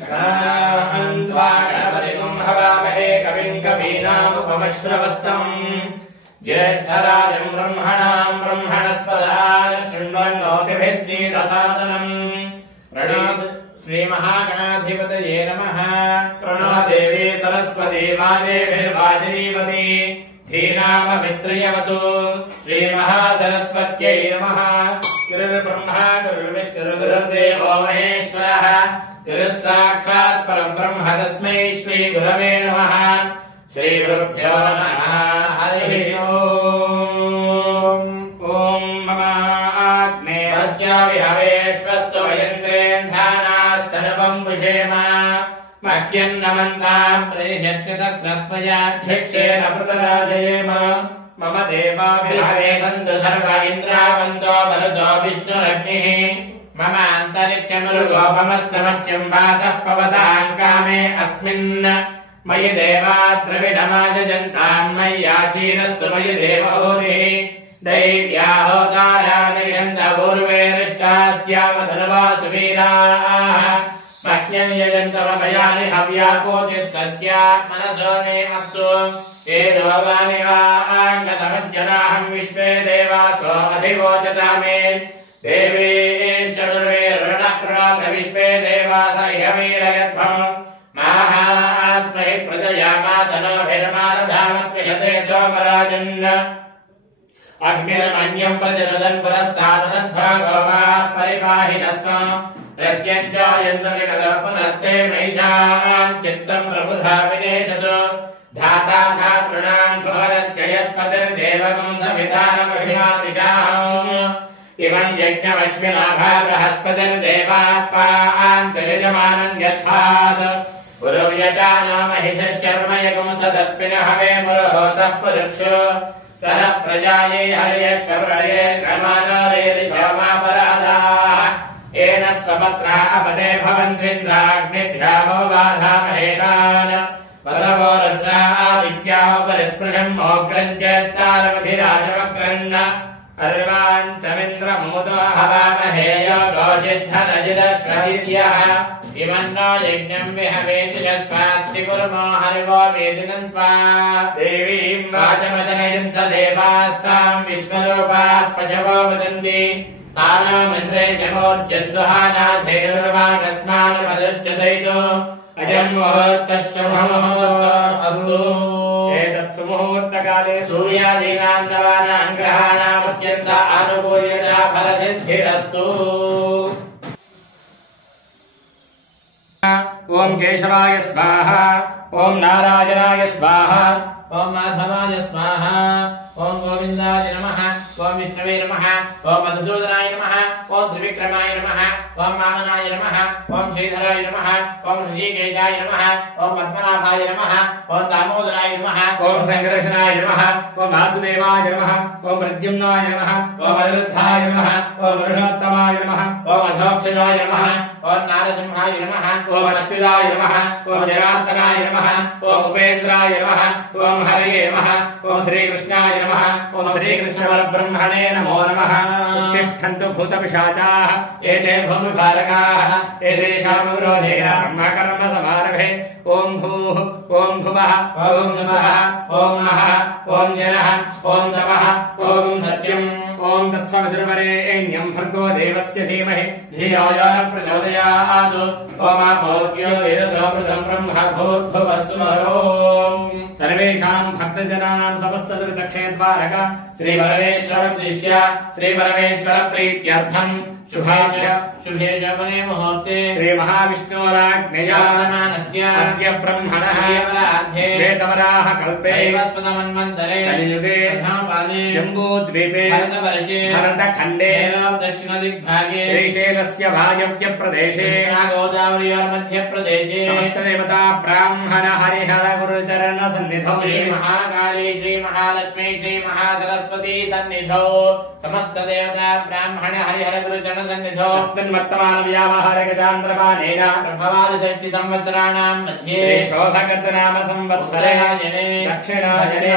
गणान्त्वा गणपतिगुं हवामहे कविं कवीनामुपमश्रवस्तम् ज्येष्ठराजं ब्रह्मणां ब्रह्मणस्पदान शृण्वन्नोतिभिः सीदसादनम् प्रणोद श्रीमहागणाधिपतये नमः। प्रणो देवी सरस्वती वाजेभिर्वाजिनीवती धीनाममित्रयवतु श्रीमहासरस्वत्यै नमः। गुरुर्ब्रह्मा गुरुर्विष्णुर्गुरुर्देवो महेश्वरः गुरुः साक्षात् परब्रह्म तस्मै श्रीगुरवे नमः। श्रीगुरुभ्यो नमः। हरिः ओम्। ॐ मम आग्ने प्रत्याविहवेश्वस्तु वयन्द्रेन्धानास्तनवं पुषेम मह्यन्नमन्ताम् प्रदिशश्च तत्रस्मयाध्यक्षेण पृतराजयेम। मम देवाविहवे सन्तु सर्व इन्द्रावन्तो मरुतो विष्णुरग्निः। मम अन्तरिक्षमरुगोपमस्तमत्यं वातः पवतां कामे अस्मिन् मयि देवा द्रविडमाजन्ताम् मय्याशीरस्तु मयि देवहोरिः। दैव्या होताराणयन्त पूर्वेरिष्टास्यावधनवा सुवीराः मह्यं यजन्तमभयानि हव्याकोतिः सत्या मनसो मे अस्तु। ये रोगानि वा आङ्गतमज्जनाहं विश्वे देवासो अधिवोचता मे। देवीश्वरुर्वेरुणः कृणोत विश्वे देवास इह वीरयध्वम् माहास्महि प्रजया मातनोभिर्मानधामत्विहते सोमराजन्। अग्निर्मन्यं प्रजनदन् पुरस्तादध्वा गोमाः परिपाहिनस्त्वम्। प्रत्यञ्जायन्तु निकटः पुनस्ते महिषां चित्तं प्रबुधा विनेशतु। धाता धातॄणां घोरस्य यस्पतिर्देवकं सवितारमभिमातिशाहम्। इमं यज्ञमश्विनाभा बृहस्पतिर्देवाः पान्तरिजमानं यत्थात्। पुरुव्यजानो महिषश्चर्मयगुं सदस्मिन् हवे पुरुहोतः पुरुक्षु। सरः प्रजाये हर्यश्वप्रलये क्रमानोरेरिशोमापराधाः। येन सपत्रा अपदे भवन्त्विन्द्राग्निभ्यामो बाधामहेतान्। वसवो रुद्रा आदित्यापरिस्पृशम् मोग्रम् चेत्तारमधिराजवक्रन्। अर्वाञ्चमिन्द्रमुदो हवामहे योगोजिद्धनजिदश्वरीर्यः। इमन्नो यज्ञं विहवेति यत्स्वास्ति कुर्मो हरिवो मेदिनं त्वा। देवीं वाचमजनयन्त देवास्तां विश्वरूपाः पशवो वदन्ति। तानामिन्द्रे चमोर्जद्वहानाथैर्वागस्मान् वदश्चतैतो। अजं मुहूर्तः शुभमुहूर्तोऽस्तु। एतत् सुमुहूर्तकाले सूर्यादीनां नवानां ग्रहाणामत्यन्त आनुकूल्यता फलसिद्धिरस्तु। ओम केशवाय स्वाहा। ओम नारायणाय स्वाहा। ओम माधवाय स्वाहा। ओम गोविंदाय नमः। ओम विष्णवे नमः। ओम मधुसूदनाय नमः। ओम त्रिविक्रमाय नमः। ओम वामनाय नमः। ओम श्रीधराय नमः। ओम ऋषिकेशाय नमः। ओम पद्मनाभाय नमः। ओम दामोदराय नमः। ओम संकर्षणाय नमः। ओम वासुदेवाय नमः। ओम प्रद्युम्नाय नमः। ओम अनिरुद्धाय नमः। ओम पुरुषोत्तमाय नमः। ओम अधोक्षजाय नमः। ओम नारसिंहाय नमः। ओम अच्युताय नमः। ओम जनार्दनाय नमः। ओम उपेन्द्राय नमः। ओम हरये नमः। ओम श्रीकृष्णाय नमः। ओम श्रीकृष्णपरब्रह्मणे नमो नमः। उत्तिष्ठन्तु भूतपिशाचाः एते भूमिभारकाः एतेषां विरोधेन ब्रह्मकर्म समारभे। ओम भूः ओम भुवः ओम स्वः ओम नः ओम जनः ओम तपः ओम सत्यम् ओम तत्सवितुर्वरेण्यं भर्गो देवस्य धीमहि धियो यो नः प्रचोदयात्। ओम अपोज्यो वेदसोऽमृतं ब्रह्म भूर्भुवः स्वरोम्। सर्वेषां भक्तजनानां समस्तदुरितक्षयद्वारक श्रीपरमेश्वरप्रीत्या श्रीपरमेश्वरप्रीत्यर्थं शुभे शोभने मुहूर्ते श्री महाविष्णोराज्ञया अद्य ब्रह्मणः श्वेतवराह कल्पे वैवस्वतमन्वन्तरे कलियुगे जम्बूद्वीपे भरतखण्डे दक्षिणदिग्भागे श्रीशैलस्य वायव्य प्रदेशे गोदावरीयोर्मध्ये प्रदेशे समस्तदेवता ब्राह्मण हरिहर गुरुचरण सन्निधौ श्री महाकाली श्री महालक्ष्मी श्री महासरस्वती सन्निधौ समस्तदेवता ब्राह्मण हरिहर गुरुचरण सन्निधौ अस्मिन् वर्तमान व्यावहारिकचान्द्रमानेन प्रभवादिषष्टि संवत्सराणां मध्ये शोभकृतनाम संवत्सरे दक्षिणायने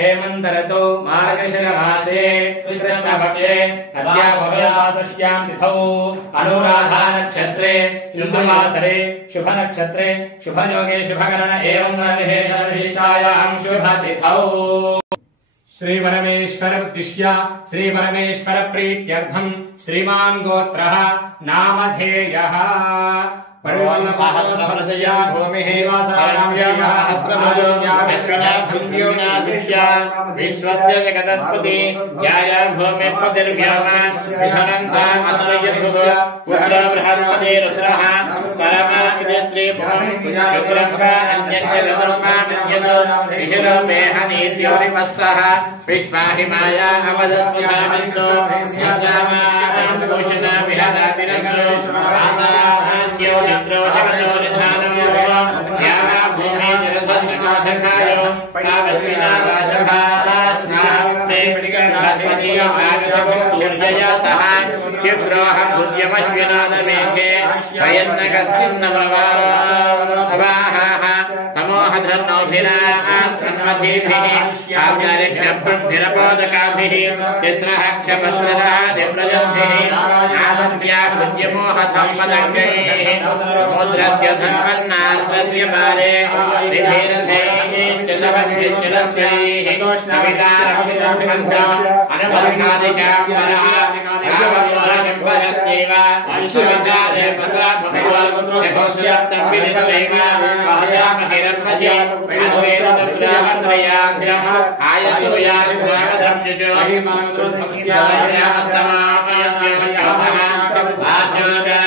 हेमन्त ऋतौ मार्गशिरमासे कृष्णपक्षे अद्यापश्यां तिथौ अनुराधा नक्षत्रे चन्द्रमासरे शुभ नक्षत्रे शुभयोगे शुभकरण एवं विशेषायां शुभतिथौ श्री परमेश्वर उद्दिश्य श्री परमेश्वर प्रीत्यर्थं श्रीमान् गोत्रः नामधेयः सहस्रवर्षया भूमिः विश्वस्य जगदस्पति जाया भूमिपतिर्व्योम सिद्धनन्ता अतुर्यसुः पुत्र बृहस्पति रुद्रः परमा इति स्त्रीभुवं शुक्रश्च अन्यच्च रतुष्मान्यत् विशिरोपेहनीत्योरिपस्तः विश्वाहिमाया अवदस्य भावन्तु भूषणा विहदातिरस्तु चित्रो जगतो निधानो यावा भूमि जलधर्माधकायो पावतीनादाशभास्नाप्ते बृहस्पति आगतवं सूर्यया सह क्षिप्रोह भुज्यमश्विनादमेघे भयन्नगतिं नमवाहाः तमोहधर्मोभिराश्रन्मधीभिः आव्यारिक्षभृद्भिरपोदकाभिः तिस्रः क्षपत्ररः दिव्रजन्भिः आदन्त्या भुज्यमोहधं पदङ्गैः समुद्रस्य धन्वन्नाश्रस्य पारे विधीरथैश्च शवश्चिरस्यैः कवितारक्षन्तं अनवधादिशाम्बरः रावणोऽशम्बरस्यैव अंशविचारे प्रसादभवत्सभोस्यत्तं विदित्वैव महजामहिरन्मजे अन्वेदतुर्यामत्रयाभ्यः आयसूयां स्वागतं जुषो आचोदः आचोदः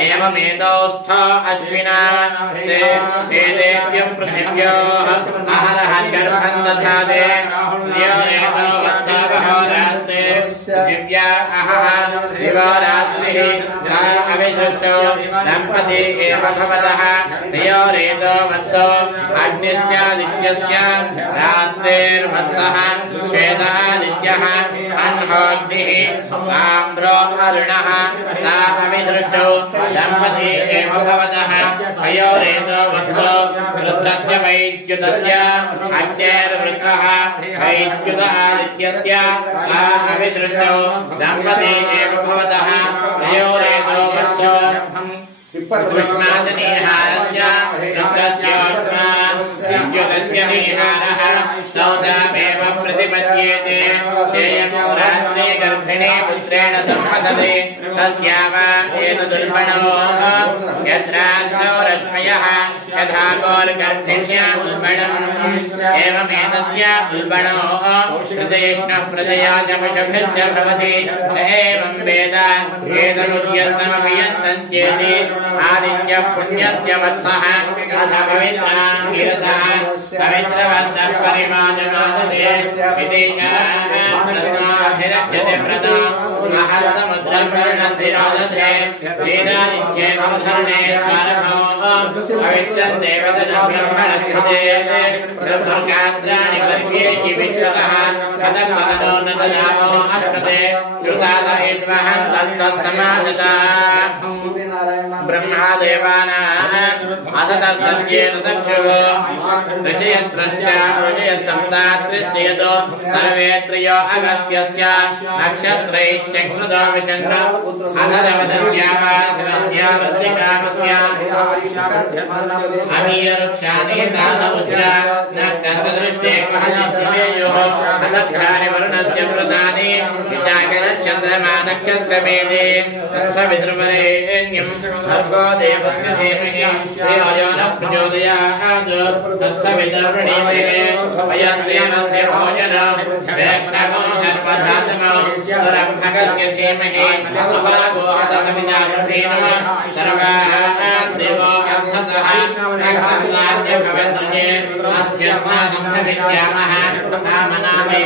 एवमेतौ स्थ अश्विना सेदेत्य पृथिव्योः अहरः गर्भं दधाते प्रियोरेतो वत्सवहोरात्रे पृथिव्या अहः दिवारात्रिः अविसृष्टो दम्पती एव भवतः प्रियोरेतो वत्सो अग्निश्चादित्यस्य रात्रेर्वत्सः श्वेतादित्यः अह्नोऽग्निः ताम्रो अरुणः ता अविसृष्टो दम्पती एव भवतः अयोरेतो वत्सो रुद्रस्य वैद्युतस्य अच्चैर्वृत्रः वैद्युत आदित्यस्य ता अविसृष्टो दम्पती एव भवतः अयोरेतो वत्सो कृष्णाजनीहारस्य रुद्रस्योष्मा विद्युतस्य नीहारः सौदामेव प्रतिपद्येते तेयमो रात्रे गर्भिणी पुत्रेण सम्पदते तस्यावा एतदुल्बणोः यत्राग्नौ रश्मयः यथा गोर्गर्भिण्या उल्बणम् एवमेतस्य उल्बणोः प्रजयिष्णः प्रजया च पशुभिश्च भवति एवं वेद एतमुद्यन्तमभियन्तन्त्येति आदित्य पुण्यस्य वत्सः अथ पवित्रां गिरसः पवित्रवन्तः परिमाजमादते विदेशाधिरक्षते व्रतो महासमुद्रं वर्णस्थिरोदधे वेदादित्येवमसरणे स्वारभोः भविष्यन्देवतजं ब्रह्मणस्पते ब्रह्मकाद्राणि पर्येषि विश्वतः कथं पदनो न ददामो अस्पते श्रुतादयेष्वहं तत्समाजता ब्रह्मादेवानाम् असतत्सत्येन दक्षुः ऋषयत्रश्च ऋषयसप्तात्रिश्चयतो सर्वे त्रयो अगस्त्यस्य नक्षत्रैश्चक्रुतो विशन्त अधरवदन्यावादिकामस्या अमीयरुक्षानि दानमुच्च नक्षत्रदृष्टे महदिष्टिमेयोः अदभ्यानि वरुणस्य व्रतानि विचाकरश्चन्द्रमा नक्षत्रमेधे तत्सवितृवरेण्यं भर्गो देवस्य धीमहि धियो नः प्रचोदयात् तत्सवितृवृणीमहे वयं देवस्य भोजनं वैष्णवो सर्वधातमो परमभगस्य धीमहि अपागो हतसमिदावृतेन सर्वाः देवो अर्थसः नक्षत्राण्य भवन्ति अस्यस्माकं विद्यामः नामनामे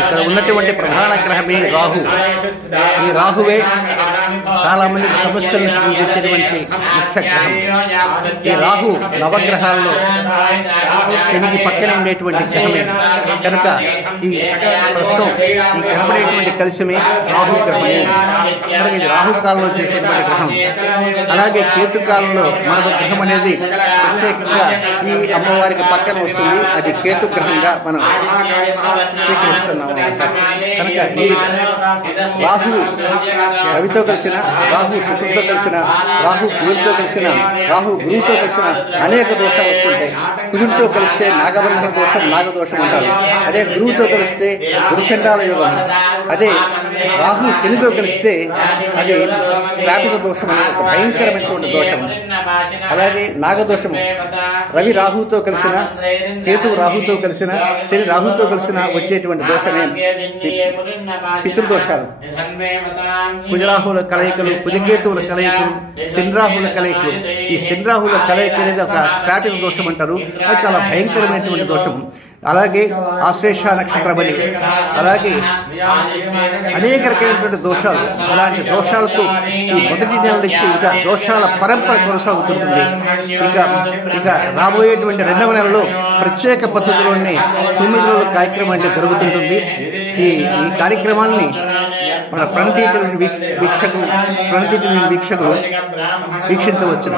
ఇక్కడ ఉన్నటువంటి ప్రధాన గ్రహమే రాహు. ఈ రాహువే చాలా మందికి సమస్యలను తీర్చేటువంటి ముఖ్య గ్రహం. ఈ రాహు నవగ్రహాల్లో శనికి పక్కన ఉండేటువంటి గ్రహమే కనుక ఈ ప్రస్తుతం ఈ కనబడేటువంటి కలిసమే రాహు గ్రహము. కనుక ఇది రాహుకాలంలో చేసేటువంటి గ్రహం. అలాగే కేతుకాలంలో మరొక గ్రహం అనేది ప్రత్యేకంగా ఈ అమ్మవారికి పక్కన వస్తుంది. అది కేతు గ్రహంగా మనం స్వీకరిస్తున్నాం. కనుక ఈ రాహు రవితో కలిసిన, రాహు శుక్రుడితో కలిసిన, రాహు కుజుడితో కలిసిన, రాహు గురువుతో కలిసిన అనేక దోషాలు వస్తుంటాయి. కుజుడితో కలిస్తే నాగబంధన దోషం, నాగదోషం అంటారు. అదే గురువుతో కలిస్తే గురుచండాల యోగం. అదే రాహు శనితో కలిస్తే అది శ్రాపిత దోషం అనే ఒక భయంకరమైనటువంటి దోషం. అలాగే నాగదోషము రవి రాహుతో కలిసిన, కేతువు రాహుతో కలిసిన, శని రాహుతో కలిసిన వచ్చేటువంటి దోషమే పితృదోషాలు. కుజరాహుల కలయికలు, కుజకేతువుల కలయికలు, శనిరాహుల కలయికలు. ఈ శనిరాహుల కలయిక అనేది ఒక శ్రాపిత దోషం అంటారు. అది చాలా భయంకరమైనటువంటి దోషం. అలాగే ఆశ్లేష నక్షత్ర బలి, అలాగే అనేక రకమైనటువంటి దోషాలు. అలాంటి దోషాలతో ఈ మొదటి నెల నుంచి ఇక దోషాల పరంపర కొనసాగుతుంటుంది. ఇక రాబోయేటువంటి 2వ నెలలో ప్రత్యేక పద్ధతిలోనే 9 రోజుల కార్యక్రమం అంటే జరుగుతుంటుంది. ఈ కార్యక్రమాన్ని మన ప్రణతి వీక్షకులు వీక్షించవచ్చు.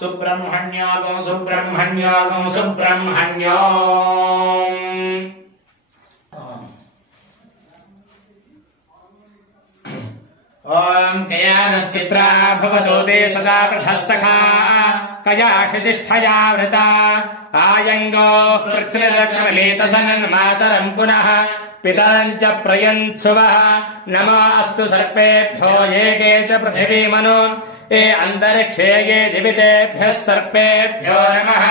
సుబ్రహ్మణ్యోగం సుబ్రహ్మణ్యోగం సుబ్రహ్మణ్యో. ఓం కయానశ్చిత్రా భవతో తే సదా ప్రథః సఖా కయాక్షితిష్ఠయా వృత ఆయంగో పృచ్ఛ్రకమలేతసనన్మాతరం పునః పితరం చ ప్రయంత్సువః. నమో అస్తు సర్పేభ్యో ఏకే చ పృథివీమనో ఏ అంతరిక్షే ఏ దివితేభ్యः సర్పేభ్యో నమః.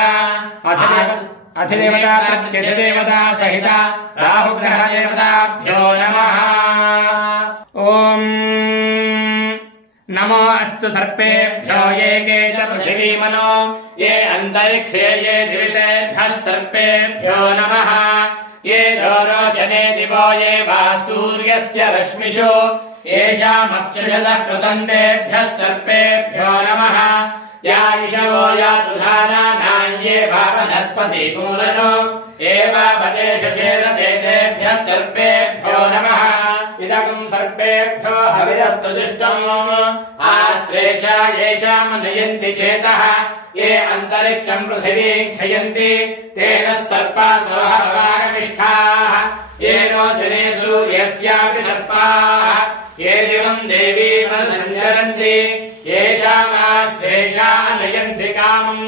అధిదేవతా ప్రత్యధిదేవతా సహిత రాహుగ్రహ దేవతాభ్యో నమః. ఓం నమో అస్తు సర్పేభ్యో ఏకే చ పృథివీమనో ఏ అంతరిక్షే ఏ దివితేభ్యः సర్పేభ్యో నమః. ఏ దోరోచనే దివో ఏ వా సూర్యస్య రశ్మిషు ఏషామక్షుషతః కృతం తేభ్యः సర్పేభ్యో నమః. యా ఇషవో యాతు ధానానాం ఏ వా వనస్పతి కూలనో ఏ వా వటేషశేరతే తేభ్యः సర్పేభ్యో నమః. ఇదకం సర్పేభ్యో హవిరస్తు దుష్టం ఆశ్రేషా యేషాం నయంతి చేతః. ఏ అంతరిక్షం పృథివీం క్షయంతి తేన సర్పా స్వభావాగమిష్ఠాః. ఏ రోచనే సూర్యస్యాపి సర్పాః. ఏ దివం దేవీం సంచరంతి ఏషామాశ్రేషా నయంతి కామం.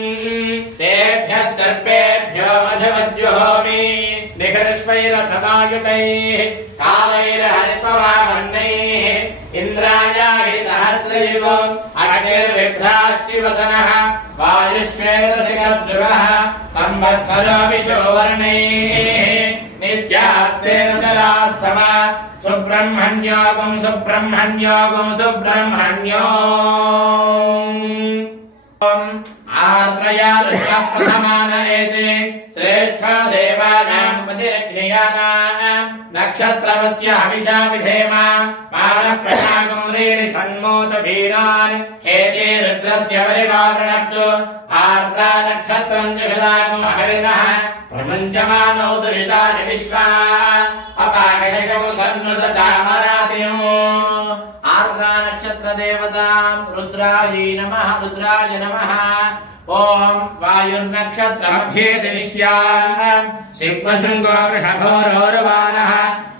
తేభ్యः సర్పేభ్యో మధుమజ్జుహోమి. నిఘర్ష్వైరసమాయుతైః కాలైర్హరితవామన్నైః ఇంద్రాయాహి సహస్రయుగో అగ్నిర్విభ్రాష్టివసనః వాయుష్వేదశిఖద్రువః సంవత్సరో విశోవర్ణైః నిత్యాస్తేన చరాస్తవ. సుబ్రహ్మణ్యోగం సుబ్రహ్మణ్యోగం సుబ్రహ్మణ్యో. आर्त्रया प्रथमान एते श्रेष्ठ देवानाम् पतिरग्नियानाम् नक्षत्रमस्य हविषा विधेम मानः प्रजागौरीरिषण्मोत वीरान् एते रुद्रस्य परिवारणक्तु आर्द्रा नक्षत्रम् जगदागम् हरिणः प्रमुञ्चमानो दुरितानि विश्वा अपाकशकम् सन्नुततामरातिम् आर्द्रा नक्षत्र देवताम् रुद्रायै नमः रुद्राय नमः ओम वायुर्नक्षत्रमभ्येतिष्याम् सिंहशृङ्गो वृषभोरोरुवानः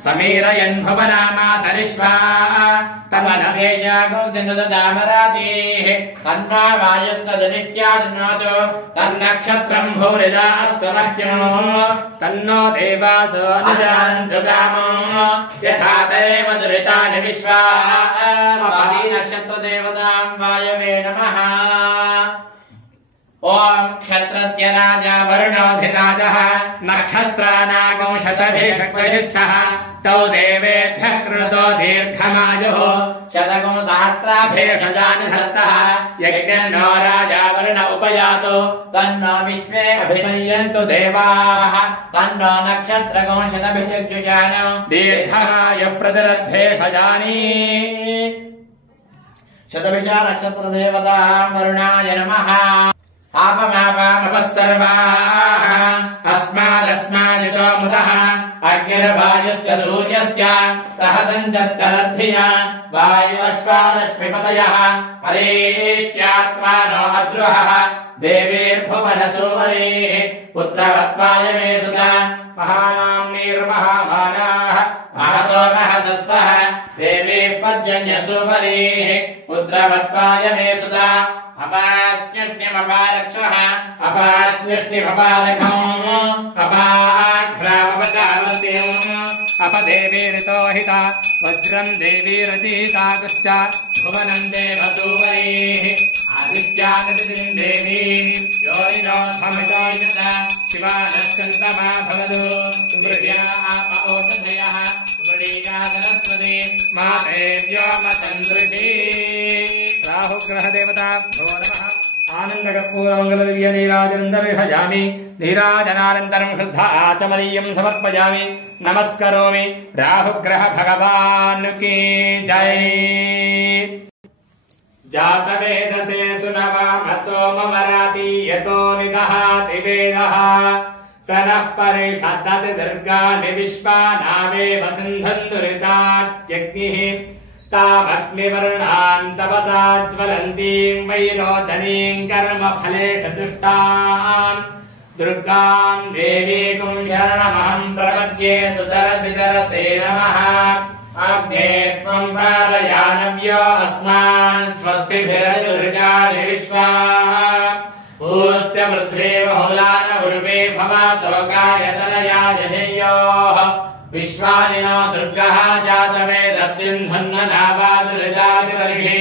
समीरयन् भुवनामातरिष्वा तमनवेशागो सिन्नुततामरातिः तन्नो वायुस्तदनित्यादिनातो तन्नक्षत्रम् भूरिदास्तु मह्यम् तन्नो देवासो अनुजानन्तु कामो यथा तदेव दुरितानि विश्वा स्वाति नक्षत्रदेवताम् वायवे नमः ओम क्षत्रस्य राजा वरुणोऽधिराजः नक्षत्रानागं शतभिषक्वशिष्ठः तौ देवेभ्यः कृतो दीर्घमायुः शतकं सहस्राभिषजानि धत्तः यज्ञन्नो राजा वरुण उपयातु तन्नो विश्वे अभिसंयन्तु देवाः तन्नो नक्षत्रकं शतभिषज्जुषाणो दीर्घमायुः प्रतिरद्भेषजानि शतभिषा नक्षत्रदेवता वरुणाय नमः आपमापामपः सर्वाः अस्मादस्मादितो मुदः अग्निर्वायुश्च सूर्यश्च सहसञ्चस्करद्धिया वायुवश्वारश्मिपतयः परेच्यात्मानो अद्रुहः देवीर्भुवनसूवरेः पुत्रवत्वाय मे सुता महानाम् निर्महामानाः महासोमः सस्वः देवीः पर्जन्यसूवरेः पुत्रवत्वाय मे सुता अपास्न्युष्ण्यमपारक्षः अपास्न्युष्ण्यमपारखम् अपाघ्रामपचारस्यम् अपदेवीरितो हिता वज्रम् देवीरचितागश्च भुवनम् देवसूवरेः आदित्यादितिम् देवीम् योनिनोऽध्वमितोषत शिवानश्चन्तमा भवतु सुमृड्या आप ओषधयः सुमृडीका सरस्वती माते व्योमचन्द्रशी राहुग्रह देवताभ्यो नमः आनन्दकर्पूरमङ्गलदिव्य नीराजनन्दर्हयामि नीराजनानन्तरं शुद्ध आचमनीयं समर्पयामि नमस्करोमि राहुग्रह भगवान् की जय जातवेदसे सुनवाम सोममराति यतो निदहाति वेदः स नः परिषदति दुर्गाणि विश्वानावेव सिन्धन् दुरितात्यग्निः तामग्निवर्णान् तपसा ज्वलन्तीम् वैरोचनीम् कर्मफलेषु तुष्टाम् दुर्गाम् देवीकुम् शरणमहम् प्रपद्ये सुतरसितरसे नमः अग्ने त्वम् पारयानव्यो अस्मान् स्वस्तिभिरजुर्गाणि विश्वा ऊश्च पृथ्वी बहुलान उर्वे भवतोकायतनयाय धियोः विश्वानि नो दुर्गः जातवेदः सिन्धन्ननावादुरिजादिवर्षे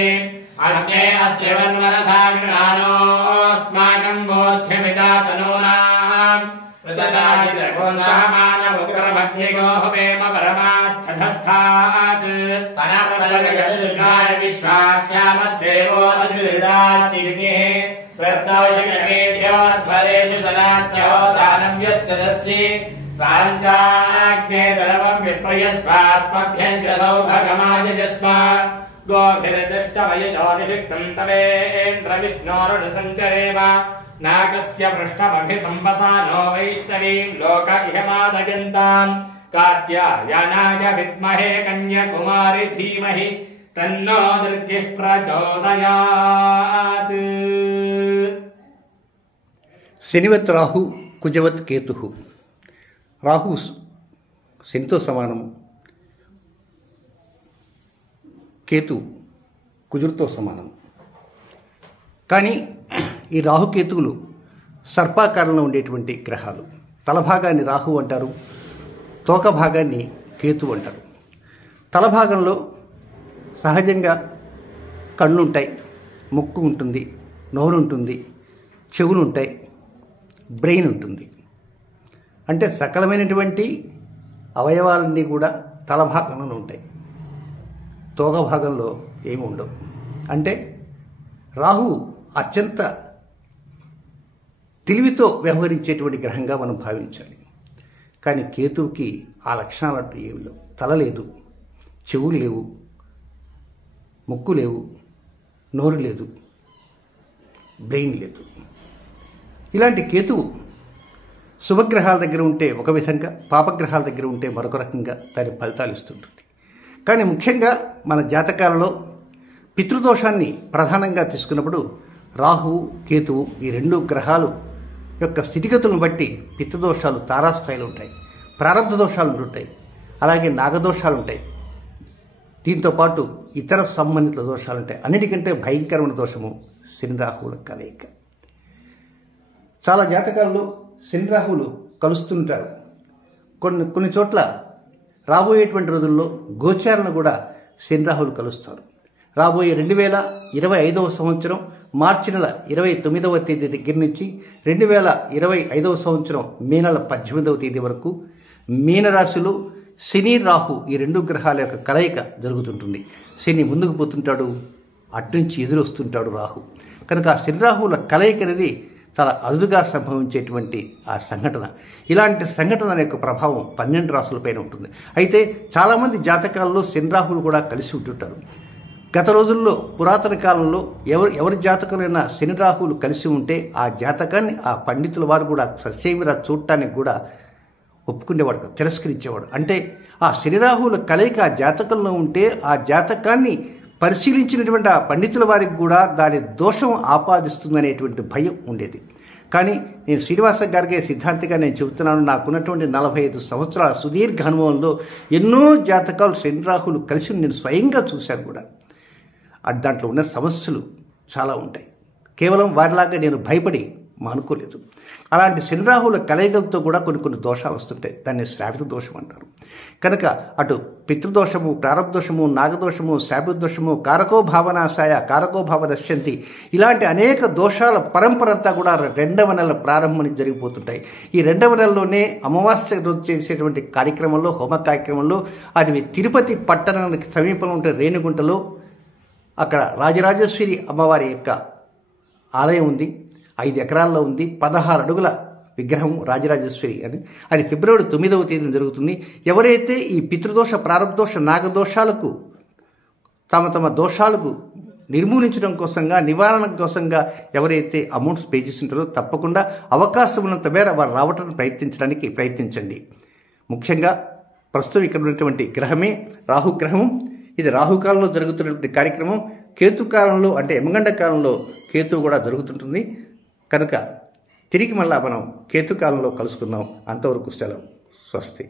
अग्ने अत्रिवन्मनसा गृणानोऽस्माकम् बोध्यमिता तनूनाम् ृतदामानवक्रमग्निगो हुवेम परमाच्छधस्थात् सनातनजगद्दुर्गाणि विश्वाक्ष्यामद्देवो अद्विदाचिग्निः प्रत्नौषमेभ्योऽध्वरेषु सनाच्यो दानव्यस्य दर्शि स्वाञ्चाग्ने धर्मम् विप्रयस्वास्मभ्यम् च सौभगमायजस्व गोभिर्दृष्टमयजो निषिक्तम् तवेन्द्र विष्णोरुसञ्चरेम नागस्य पृष्ठमभिसंवसानो वैष्णवीम् लोक इहमादयन्ताम् कात्यायनाय विद्महे कन्याकुमारि धीमहि तन्नो दुर्गिः प्रचोदयात्। శనివత్ రాహు కుజవత్ కేతు. రాహు శనితో సమానము, కేతు కుజుడితో సమానము. కానీ ఈ రాహుకేతువులు సర్పాకారంలో ఉండేటువంటి గ్రహాలు. తలభాగాన్ని రాహు అంటారు, తోక భాగాన్ని కేతు అంటారు. తలభాగంలో సహజంగా కళ్ళుంటాయి, ముక్కు ఉంటుంది, నోరు ఉంటుంది, చెవులు ఉంటాయి, బ్రెయిన్ ఉంటుంది. అంటే సకలమైనటువంటి అవయవాలన్నీ కూడా తలభాగంలో ఉంటాయి, తోక భాగంలో ఏమి ఉండవు. అంటే రాహు అత్యంత తెలివితో వ్యవహరించేటువంటి గ్రహంగా మనం భావించాలి. కానీ కేతువుకి ఆ లక్షణాలు అంటూ ఏమి లేవు. తల లేదు, చెవులు లేవు, ముక్కు లేవు, నోరు లేదు, బ్రెయిన్ లేదు. ఇలాంటి కేతువు శుభగ్రహాల దగ్గర ఉంటే ఒక విధంగా, పాపగ్రహాల దగ్గర ఉంటే మరొక రకంగా దాని ఫలితాలు ఇస్తుంటుంది. కానీ ముఖ్యంగా మన జాతకాలలో పితృదోషాన్ని ప్రధానంగా తీసుకున్నప్పుడు రాహువు, కేతువు ఈ రెండు గ్రహాలు యొక్క స్థితిగతులను బట్టి పితృదోషాలు తారాస్థాయిలో ఉంటాయి, ప్రారంభ దోషాలు ఉంటాయి, అలాగే నాగదోషాలు ఉంటాయి. దీంతోపాటు ఇతర సంబంధిత దోషాలు ఉంటాయి. అన్నిటికంటే భయంకరమైన దోషము శని రాహువుల కలయిక. చాలా జాతకాల్లో శని రాహువులు కలుస్తుంటారు. కొన్ని చోట్ల రాబోయేటువంటి రోజుల్లో గోచారణ కూడా శని రాహువులు కలుస్తారు. రాబోయే 2025వ సంవత్సరం మార్చి నెల 29వ తేదీ దగ్గర నుంచి 2025వ సంవత్సరం మే నెల 18వ తేదీ వరకు మీనరాశిలో శని రాహు ఈ రెండు గ్రహాల యొక్క కలయిక జరుగుతుంటుంది. శని ముందుకు పోతుంటాడు, అట్నుంచి ఎదురొస్తుంటాడు రాహు. కనుక ఆ శని రాహువుల కలయిక అనేది చాలా అరుదుగా సంభవించేటువంటి ఆ సంఘటన. ఇలాంటి సంఘటన యొక్క ప్రభావం 12 రాశులపైన ఉంటుంది. అయితే చాలామంది జాతకాల్లో శని రాహువులు కూడా కలిసి ఉంటుంటారు. గత రోజుల్లో పురాతన కాలంలో ఎవరి జాతకంలోనైనా శని రాహువులు కలిసి ఉంటే ఆ జాతకాన్ని ఆ పండితుల వారు కూడా సస్యమిరా చూడటానికి కూడా ఒప్పుకునేవాడు, తిరస్కరించేవాడు. అంటే ఆ శని రాహువుల కలయిక ఆ జాతకంలో ఉంటే ఆ జాతకాన్ని పరిశీలించినటువంటి ఆ పండితుల వారికి కూడా దాని దోషం ఆపాదిస్తుందనేటువంటి భయం ఉండేది. కానీ నేను శ్రీనివాస గారికి సిద్ధాంతిగా నేను చెబుతున్నాను, నాకున్నటువంటి 45 సంవత్సరాల సుదీర్ఘ అనుభవంలో ఎన్నో జాతకాలు శని రాహువులు కలిసి నేను స్వయంగా చూశాను కూడా. దాంట్లో ఉన్న సమస్యలు చాలా ఉంటాయి. కేవలం వారిలాగా నేను భయపడి మానుకోలేదు. అలాంటి శని రాహువుల కలయికలతో కూడా కొన్ని దోషాలు వస్తుంటాయి. దాన్ని శ్రావిత దోషం అంటారు. కనుక అటు పితృదోషము, ప్రారంభదోషము, నాగదోషము, శ్రావిత దోషము, కారకో భావనాశాయ, కారకో భావనశ్యంతి, ఇలాంటి అనేక దోషాల పరంపర అంతా కూడా 2వ నెల ప్రారంభం జరిగిపోతుంటాయి. ఈ 2వ నెలలోనే అమావాస్య రోజు చేసేటువంటి కార్యక్రమంలో, హోమ కార్యక్రమంలో, అది తిరుపతి పట్టణానికి సమీపంలో ఉంటే రేణిగుంటలో అక్కడ రాజరాజేశ్వరి అమ్మవారి యొక్క ఆలయం ఉంది. 5 ఎకరాల్లో ఉంది. 16 అడుగుల విగ్రహం రాజరాజేశ్వరి అని. అది ఫిబ్రవరి 9వ తేదీన జరుగుతుంది. ఎవరైతే ఈ పితృదోష, ప్రారంభదోష, నాగదోషాలకు తమ దోషాలకు నిర్మూలించడం కోసంగా, నివారణ కోసంగా ఎవరైతే అమౌంట్స్ పే చేస్తుంటారో తప్పకుండా అవకాశం ఉన్నంత మేర వారు రావటానికి ప్రయత్నించండి. ముఖ్యంగా ప్రస్తుతం ఇక్కడ ఉన్నటువంటి గ్రహమే రాహుగ్రహం. ఇది రాహుకాలంలో జరుగుతున్నటువంటి కార్యక్రమం. కేతుకాలంలో అంటే యమగండ కాలంలో కేతు కూడా జరుగుతుంటుంది. కనుక తిరిగి మళ్ళా మనం కేతుకాలంలో కలుసుకుందాం. అంతవరకు సెలవు. స్వస్తి.